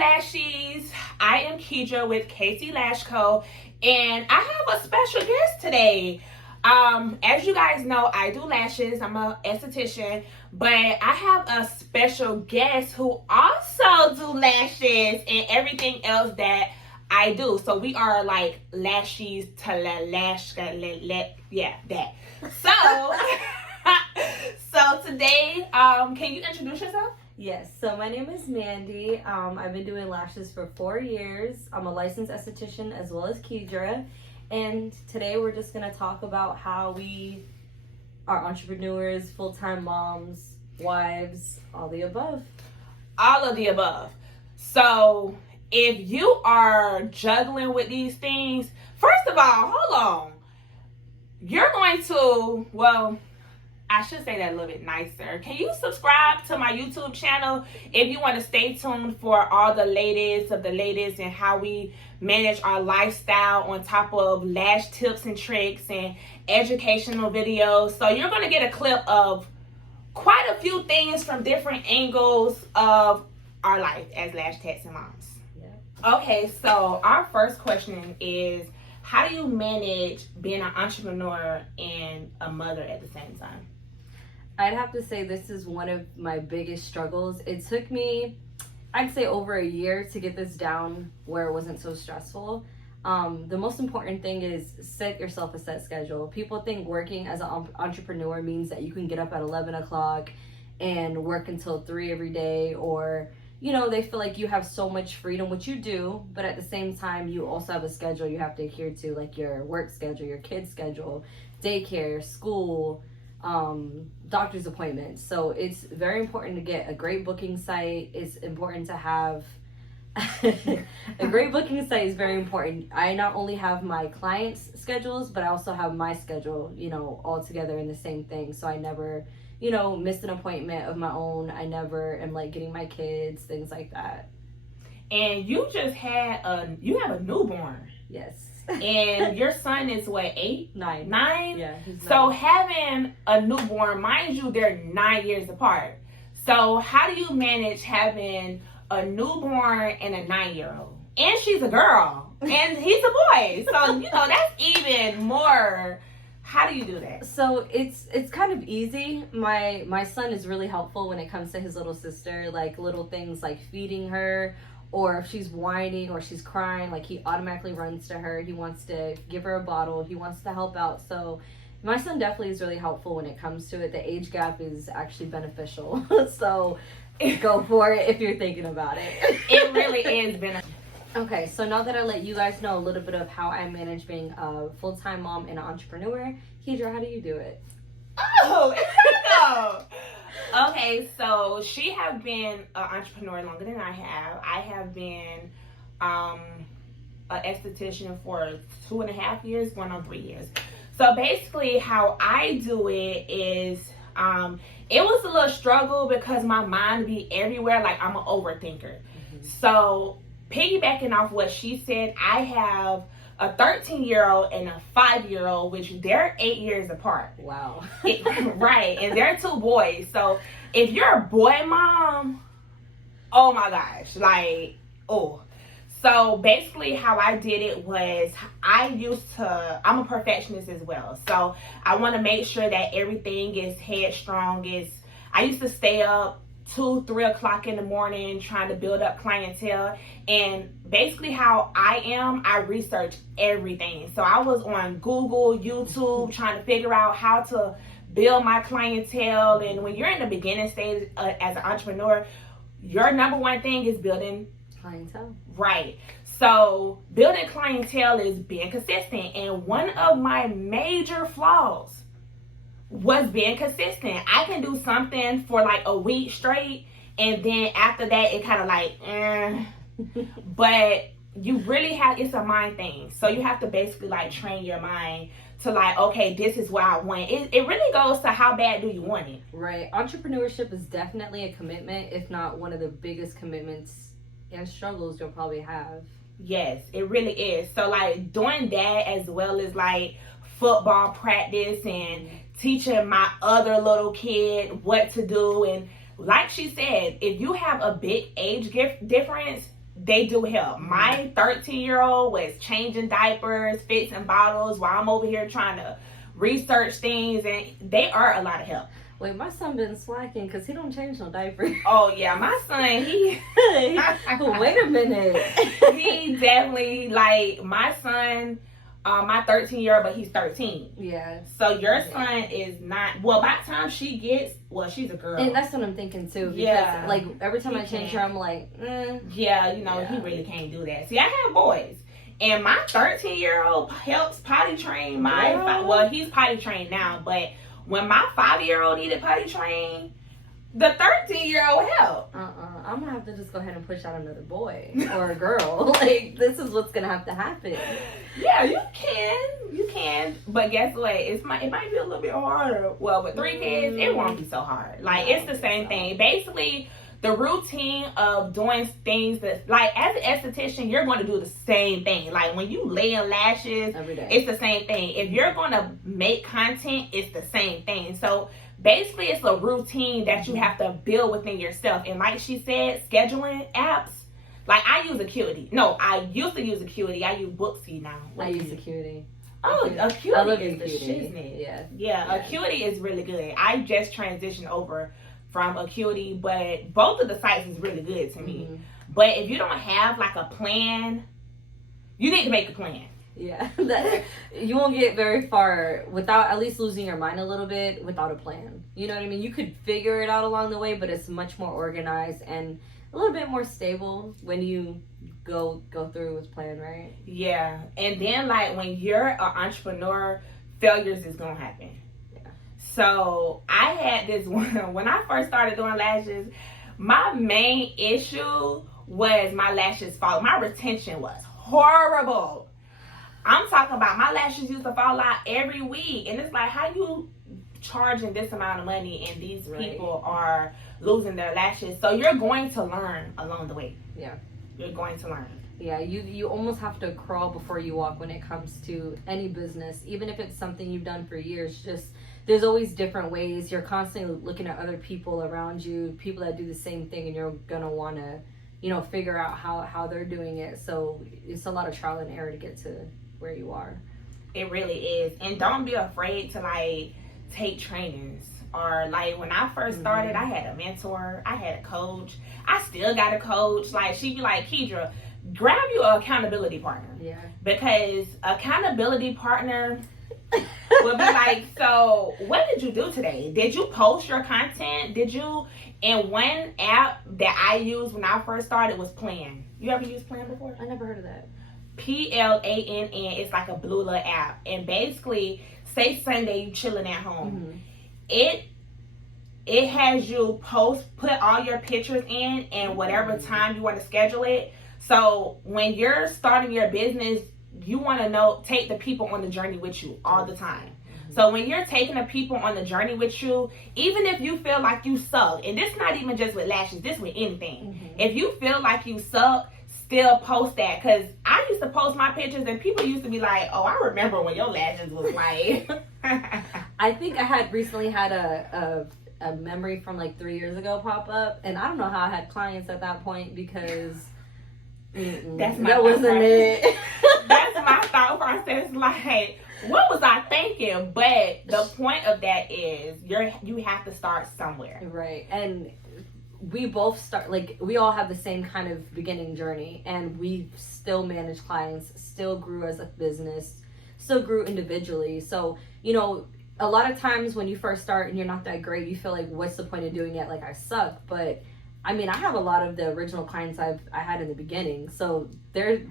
Lashies. I am Keidra with Keidra.K, and I have a special guest today. As you guys know, I do lashes. I'm a esthetician, but I have a special guest who also do lashes and everything else that I do. So we are like lashies to lash, yeah, that. So, so today, can you introduce yourself? Yes, so my name is Mandy. I've been doing lashes for 4 years. I'm a licensed esthetician as well as Keidra. And today we're just going to talk about how we are entrepreneurs, full-time moms, wives, all the above. All of the above. So if you are juggling with these things, first of all, hold on. You're going to, well, I should say that a little bit nicer. Can you subscribe to my YouTube channel if you want to stay tuned for all the latest of the latest and how we manage our lifestyle on top of lash tips and tricks and educational videos. So you're going to get a clip of quite a few things from different angles of our life as lash techs and moms. Yeah. Okay, so our first question is, how do you manage being an entrepreneur and a mother at the same time? I'd have to say this is one of my biggest struggles. It took me, I'd say, over a year to get this down where it wasn't so stressful. The most important thing is set yourself a set schedule. People think working as an entrepreneur means that you can get up at 11 o'clock and work until 3 every day, or, you know, they feel like you have so much freedom, which you do, but at the same time, you also have a schedule you have to adhere to, like your work schedule, your kids' schedule, daycare, school, doctor's appointments. So it's very important to get a great booking site. It's important to have a great booking site is very important. I not only have my clients' schedules, but I also have my schedule, you know, all together in the same thing. So I never, you know, missed an appointment of my own. I never am like getting my kids, things like that. And you just had you have a newborn. Yes. And your son is what, 8? 9. 9? Yeah, he's 9. So having a newborn, mind you, they're 9 years apart. So how do you manage having a newborn and a 9-year-old? And she's a girl, and he's a boy. So, you know, that's even more. How do you do that? So it's kind of easy. My son is really helpful when it comes to his little sister, like little things like feeding her, or if she's whining or she's crying, like he automatically runs to her. He wants to give her a bottle. He wants to help out. So my son definitely is really helpful when it comes to it. The age gap is actually beneficial. So go for it if you're thinking about it. It really is beneficial. Okay, so now that I let you guys know a little bit of how I manage being a full-time mom and an entrepreneur, Keidra, how do you do it? Oh, here we go. Okay, so she have been an entrepreneur longer than I have. I have been an esthetician for 2.5 years, going on 3 years. So basically how I do it is, it was a little struggle because my mind be everywhere. Like, I'm an overthinker. Mm-hmm. So piggybacking off what she said, I have a 13-year-old and a 5-year-old, which they're 8 years apart. Wow. Right, and they're 2 boys. So if you're a boy mom, oh my gosh, like, oh. So basically how I did it was I'm a perfectionist as well. So I want to make sure that everything is headstrong. I used to stay up 2, 3 o'clock in the morning trying to build up clientele. And basically how I research everything. So I was on Google, YouTube, trying to figure out how to build my clientele. And when you're in the beginning stage as an entrepreneur, your number one thing is building clientele. Right. So building clientele is being consistent. And one of my major flaws was being consistent. I can do something for like a week straight, and then after that it kind of like but you really have, it's a mind thing. So you have to basically like train your mind to like, okay, this is what I want. It really goes to how bad do you want it. Right. Entrepreneurship is definitely a commitment, if not one of the biggest commitments and struggles you'll probably have. Yes, it really is. So like doing that as well as like football practice and teaching my other little kid what to do. And like she said, if you have a big age difference, they do help. My 13-year-old was changing diapers, fixing bottles while I'm over here trying to research things, and they are a lot of help. Wait, my son been slacking because he don't change no diapers. Oh yeah, my son, he Wait a minute. he definitely, like, my son, my 13-year-old, but he's 13. Yeah. So your son is not, well, by the time she gets, well, she's a girl. And that's what I'm thinking too. Because, Yeah. like, every time He I change can. her, I'm like, Yeah, you know, Yeah. he really can't do that. See, I have boys. And my 13-year-old helps potty train my, Girl. well, he's potty trained now, but when my 5-year-old needed potty train, the 13-year-old helped. I'm gonna have to just go ahead and push out another boy or a girl. Like, this is what's gonna have to happen. Yeah, you can. But guess what? It might be a little bit harder. Well, with 3 kids, it won't be so hard. Like, it's the same thing. Basically, the routine of doing things that, like, as an esthetician, you're going to do the same thing. Like, when you lay in lashes, Every day. it's the same thing. If you're going to make content, it's the same thing. So basically, it's a routine that you have to build within yourself. And like she said, scheduling apps. Like, I use Acuity. No, I used to use Acuity. I use Booksy now. I use Acuity. Oh, Acuity I love is the Acuity. shiznit. Yeah. Yeah, Acuity is really good. I just transitioned over from Acuity, but both of the sites is really good to me. Mhm. But if you don't have, like, a plan, you need to make a plan. Yeah, you won't get very far without at least losing your mind a little bit without a plan. You know what I mean? You could figure it out along the way, but it's much more organized and a little bit more stable when you go through with plan, right? Yeah, and then, like, when you're an entrepreneur, failures is gonna happen. Yeah. So I had this one when I first started doing lashes. My main issue was my lashes fall. My retention was horrible. I'm talking about my lashes used to fall out every week, and it's like, how you charging this amount of money and these people are losing their lashes? So you're going to learn along the way. Yeah. You're going to learn. Yeah, you almost have to crawl before you walk when it comes to any business, even if it's something you've done for years. Just there's always different ways. You're constantly looking at other people around you, people that do the same thing, and you're gonna want to, figure out how they're doing it. So it's a lot of trial and error to get to where you are. It really is. And don't be afraid to, like, take trainings. Or, like, when I first started, I had a mentor, I had a coach, I still got a coach. Like, she'd be like, Keidra, grab you an accountability partner. Yeah. Because accountability partner will be like, so what did you do today? Did you post your content? And one app that I used when I first started was Plan. You ever used Plan before? I never heard of that. PLANN. It's like a blue little app. And basically, say Sunday you chilling at home. It has you put all your pictures in and whatever time you want to schedule it. So when you're starting your business, you want to take the people on the journey with you all the time. So when you're taking the people on the journey with you, even if you feel like you suck, and this not even just with lashes, this with anything. If you feel like you suck, still post that. Because I used to post my pictures and people used to be like, oh, I remember when your lashes was like. I think I had recently had a memory from like 3 years ago pop up, and I don't know how I had clients at that point because that wasn't it. That's my thought process. Like, what was I thinking? But the point of that is you have to start somewhere. Right. And we both we all have the same kind of beginning journey, and we still manage clients, still grew as a business, still grew individually. So, a lot of times when you first start and you're not that great, you feel like, what's the point of doing it? Like, I suck. But I mean, I have a lot of the original clients I had in the beginning. So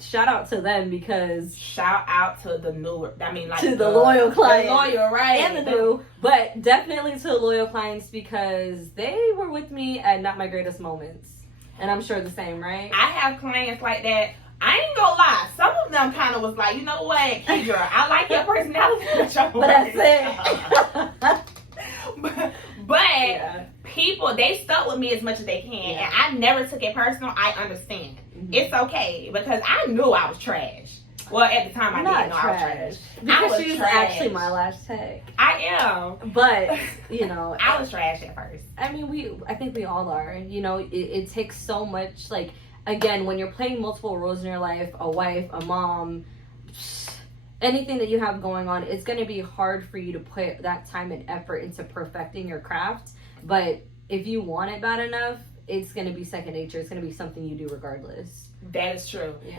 shout out to them, because shout out to the newer, to the loyal clients. The loyal, right? And the new, but definitely to the loyal clients, because they were with me at not my greatest moments. And I'm sure the same, right? I have clients like that. I ain't gonna lie. Some of them kind of was like, you know what, Keidra, I like your personality, but that's it. But people, they stuck with me as much as they can. And I never took it personal. I understand. It's okay, because I knew I was trash. Well, at the time, I didn't know I was trash. Because she's actually my lash tech. I am. But, I was trash at first. I mean, I think we all are. It takes so much, like, again, when you're playing multiple roles in your life, a wife, a mom, anything that you have going on, it's going to be hard for you to put that time and effort into perfecting your craft. But if you want it bad enough, it's going to be second nature. It's going to be something you do regardless. That is true. Yeah.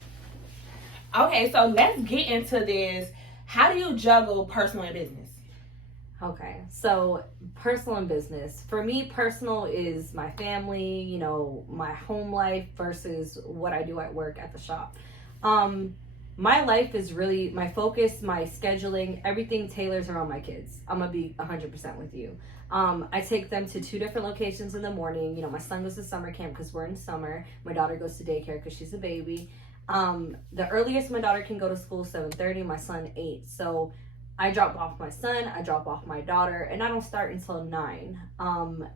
Okay, so let's get into this. How do you juggle personal and business? Okay, so personal and business. For me, personal is my family, you know, my home life versus what I do at work at the shop. My life is really my focus, my scheduling, everything tailors around my kids. I'm gonna be 100% with you. I take them to 2 different locations in the morning. You know, my son goes to summer camp because we're in summer. My daughter goes to daycare because she's a baby. The earliest my daughter can go to school 7:30, my son 8. So I drop off my son, I drop off my daughter, and I don't start until 9.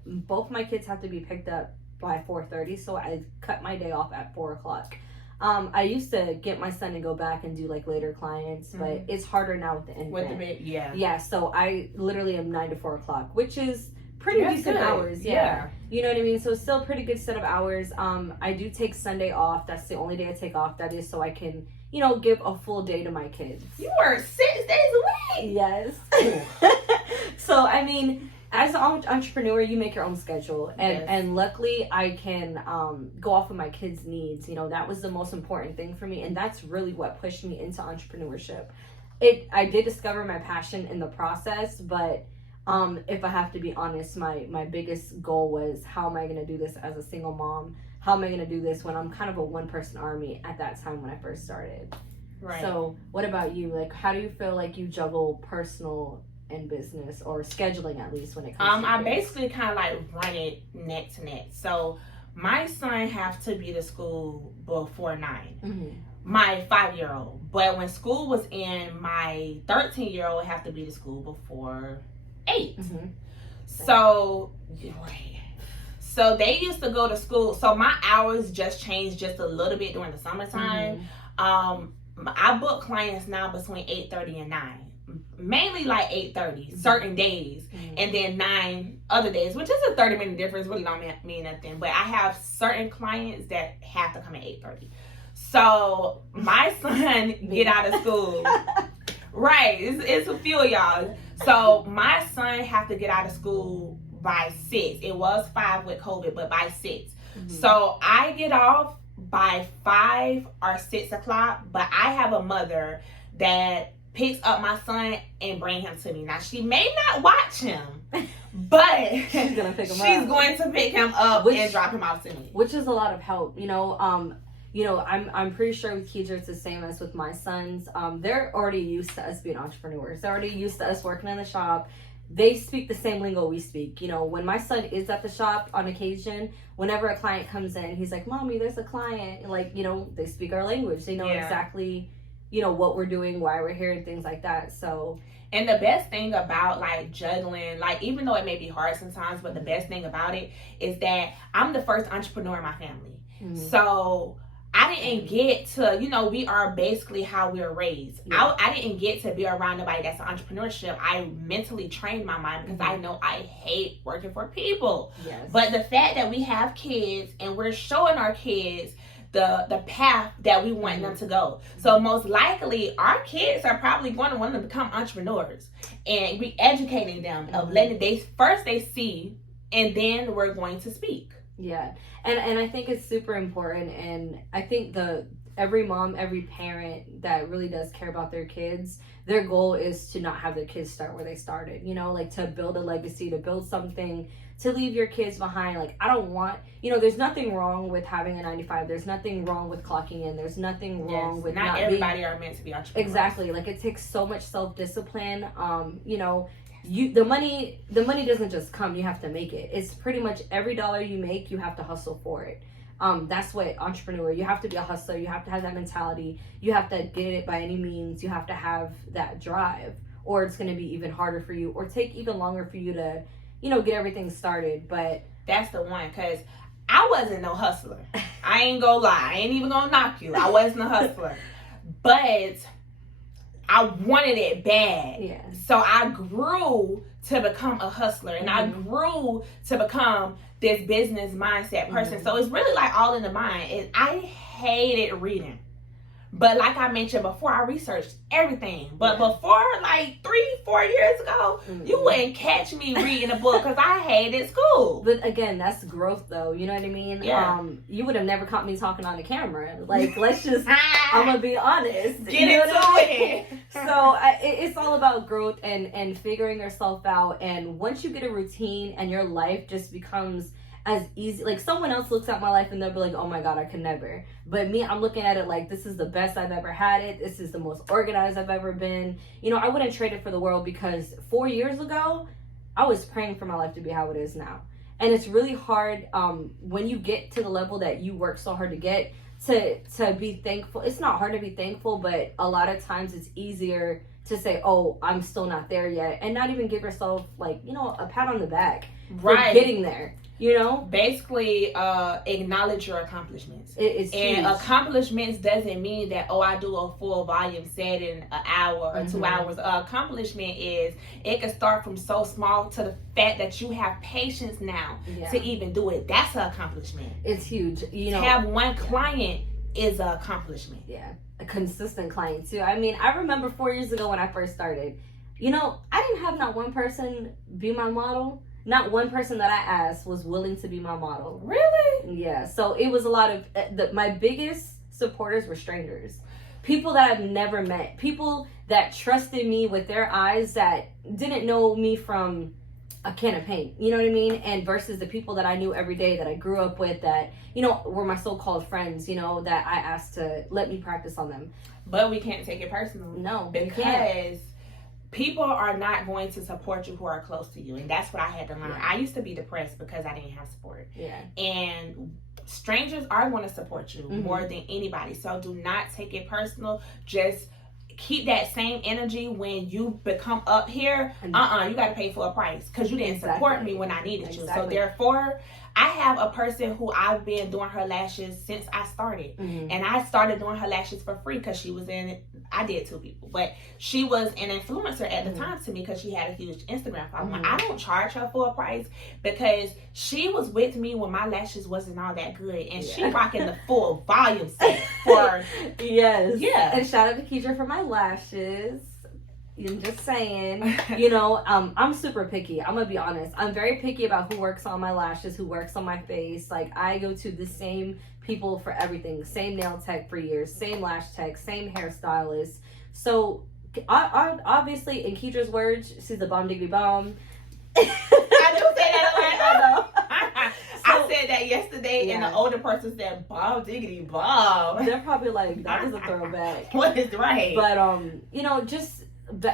Both my kids have to be picked up by 4:30, so I cut my day off at 4 o'clock. I used to get my son to go back and do like later clients, but it's harder now with the infant. With the baby, yeah. Yeah, so I literally am 9 to 4 o'clock, which is pretty decent hours. Yeah. You know what I mean? So still pretty good set of hours. I do take Sunday off. That's the only day I take off. That is so I can, you know, give a full day to my kids. You work 6 days a week. Yes. So, I mean, as an entrepreneur, you make your own schedule. And luckily, I can go off of my kids' needs. You know, that was the most important thing for me. And that's really what pushed me into entrepreneurship. I did discover my passion in the process, but if I have to be honest, my biggest goal was, how am I going to do this as a single mom? How am I going to do this when I'm kind of a one-person army at that time when I first started? Right. So what about you? Like, how do you feel like you juggle personal and business, or scheduling at least when it comes to I basically kind of like run it neck to neck. So my son have to be to school before 9. Mm-hmm. My 5-year-old. But when school was in, my 13-year-old have to be to school before 8. Mm-hmm. So, right. So they used to go to school. So my hours just changed just a little bit during the summertime. I book clients now between 8:30 and 9. Mainly like 8:30 certain days, and then 9 other days, which is a 30-minute difference. Really don't mean nothing. But I have certain clients that have to come at 8:30. So my son get out of school. Right, it's a few of y'all. So my son have to get out of school by 6. It was 5 with COVID, but by 6. So I get off by 5 or 6 o'clock. But I have a mother that picks up my son and bring him to me. Now, she may not watch him, but she's going to pick him up and drop him off to me. Which is a lot of help, you know. I'm pretty sure with Keidra it's the same as with my sons. They're already used to us being entrepreneurs. They're already used to us working in the shop. They speak the same lingo we speak. You know, when my son is at the shop on occasion, whenever a client comes in, he's like, "Mommy, there's a client." Like, you know, they speak our language. They know exactly, you know, what we're doing, why we're here, and things like that. So, and the best thing about like juggling, like even though it may be hard sometimes, but the best thing about it is that I'm the first entrepreneur in my family. So I didn't get to, you know, we are basically how we were raised. I didn't get to be around nobody that's an entrepreneurship. I mentally trained my mind because I know I hate working for people. But the fact that we have kids and we're showing our kids the path that we want them to go. So most likely our kids are probably going to want to become entrepreneurs, and we educating them of letting they see, and then we're going to speak. Yeah. And I think it's super important, and I think every mom, every parent that really does care about their kids, their goal is to not have their kids start where they started, you know, like to build a legacy, to build something, to leave your kids behind. Like, I don't want, you know, there's nothing wrong with having a 9-to-5. There's nothing wrong with clocking in. There's nothing wrong with not everybody are meant to be entrepreneurs. Exactly. Like, it takes so much self-discipline. You know, the money doesn't just come. You have to make it. It's pretty much every dollar you make, you have to hustle for it. That's what entrepreneur, you have to be a hustler. You have to have that mentality. You have to get it by any means. You have to have that drive, or it's going to be even harder for you, or take even longer for you to, you know, get everything started. But that's the one, because I wasn't no hustler. I ain't gonna lie. I ain't even gonna knock you. I wasn't a hustler. But I wanted it bad. Yeah. So I grew to become a hustler, and I grew to become this business mindset person. So it's really like all in the mind. And I hated reading. But like I mentioned before, I researched everything. But before, like 3-4 years ago, you wouldn't catch me reading a book because I hated school. But again, that's growth, though. You know what I mean? Yeah. You would have never caught me talking on the camera. Like, let's just, I'm going to be honest. Get into it. So it's all about growth and figuring yourself out. And once you get a routine and your life just becomes as easy, like someone else looks at my life and they'll be like, oh my God, I could never. But me, I'm looking at it like, this is the best I've ever had it. This is the most organized I've ever been. You know, I wouldn't trade it for the world, because 4 years ago, I was praying for my life to be how it is now. And it's really hard when you get to the level that you work so hard to get, to be thankful. It's not hard to be thankful, but a lot of times it's easier to say, oh, I'm still not there yet, and not even give yourself, like, you know, a pat on the back for getting there. You know, basically acknowledge your accomplishments. It's and huge. Accomplishments doesn't mean that, oh, I do a full volume set in an hour or 2 hours. Accomplishment is, it can start from so small to the fact that you have patience now to even do it. That's an accomplishment. It's huge. You know, to have one client is an accomplishment. Yeah, a consistent client too. I mean, I remember 4 years ago when I first started, you know, I didn't have not one person be my model. Not one person that I asked was willing to be my model. Really? Yeah. So it was a lot of, my biggest supporters were strangers. People that I've never met. People that trusted me with their eyes, that didn't know me from a can of paint. You know what I mean? And versus the people that I knew every day, that I grew up with, that, you know, were my so-called friends, you know, that I asked to let me practice on them. But we can't take it personal. No, because people are not going to support you who are close to you. And that's what I had to learn. Yeah. I used to be depressed because I didn't have support. Yeah. And strangers are going to support you more than anybody. So do not take it personal. Just keep that same energy when you become up here. You got to pay for a price, because you didn't support me when I needed you. So therefore, I have a person who I've been doing her lashes since I started. And I started doing her lashes for free because she was I did 2 people, but she was an influencer at the time to me because she had a huge Instagram following. I don't charge her full price because she was with me when my lashes wasn't all that good, and she rocking the full volume set for And shout out to Keidra for my lashes. I'm just saying, you know, I'm super picky. I'm gonna be honest. I'm very picky about who works on my lashes, who works on my face. Like, I go to the same people for everything. Same nail tech for years, same lash tech, same hairstylist. So, I obviously, in Keidra's words, she's the bomb diggity bomb. I do say that a lot. I know. I said that yesterday, and the older person said, bomb diggity bomb. They're probably like, that was a throwback. What is right? But, you know, just,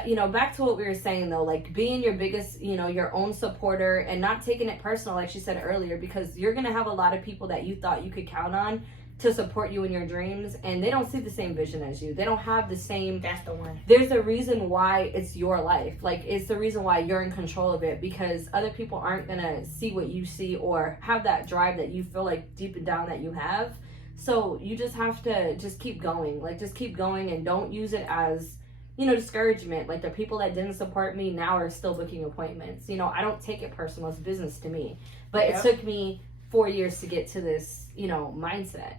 you know, back to what we were saying though, like being your biggest, you know, your own supporter and not taking it personal, like she said earlier, because you're gonna have a lot of people that you thought you could count on to support you in your dreams, and they don't see the same vision as you. They don't have the same. That's the one. There's a reason why it's your life. Like, it's the reason why you're in control of it, because other people aren't gonna see what you see or have that drive that you feel like deep down that you have. So you just have to just keep going. Like, just keep going, and don't use it as, you know, discouragement. Like, the people that didn't support me now are still booking appointments. You know, I don't take it personal. It's business to me. But it took me 4 years to get to this, you know, mindset.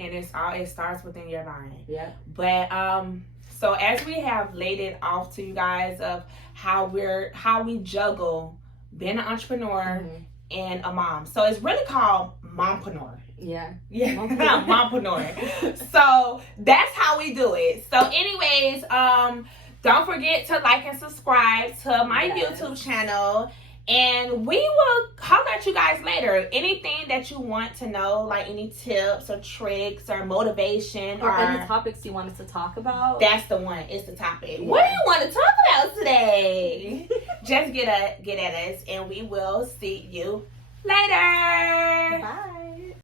And it starts within your mind. Yeah. But so as we have laid it off to you guys of how we juggle being an entrepreneur and a mom. So it's really called mompreneur. Yeah. Mompreneur. So that's how we do it. So anyways, don't forget to like and subscribe to my YouTube channel. And we will holler at you guys later. Anything that you want to know, like any tips or tricks or motivation or any topics you want us to talk about. That's the one. It's the topic. What do you want to talk about today? Just get at us, and we will see you later. Bye.